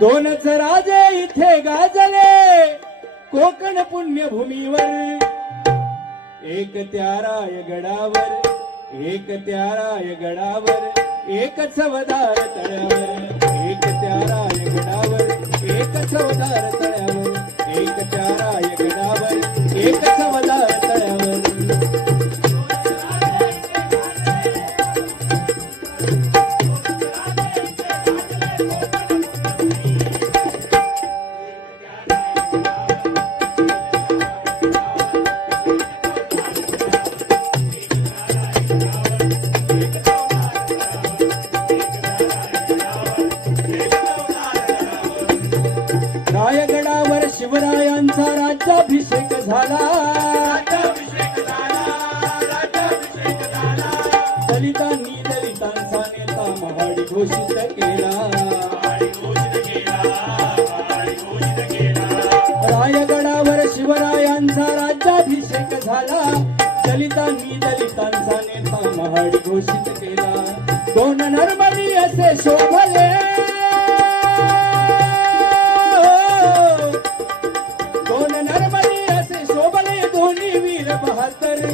दोनच राजे इथे गाजले कोकण पुण्यभूमीवर, एक त्या रायगडावर, एक त्या रायगडावर, एक चवदार तळ्यावर, एक त्या रायगडावर, एक चवदार तळ्यावर, एक त्या रायगडावर, एक चवदार तळ्यावर. रायगडावर शिवरायांचा राज्याभिषेक झाला, दलितांनी दलितांचा नेता महाड घोषित केला. रायगडावर शिवरायांचा राज्याभिषेक झाला, दलितांनी दलितांचा नेता महाड घोषित केला. दोन नरबळी असे शोभले, दोन नरबळी असे शोभले दोन्ही वीर बहादर.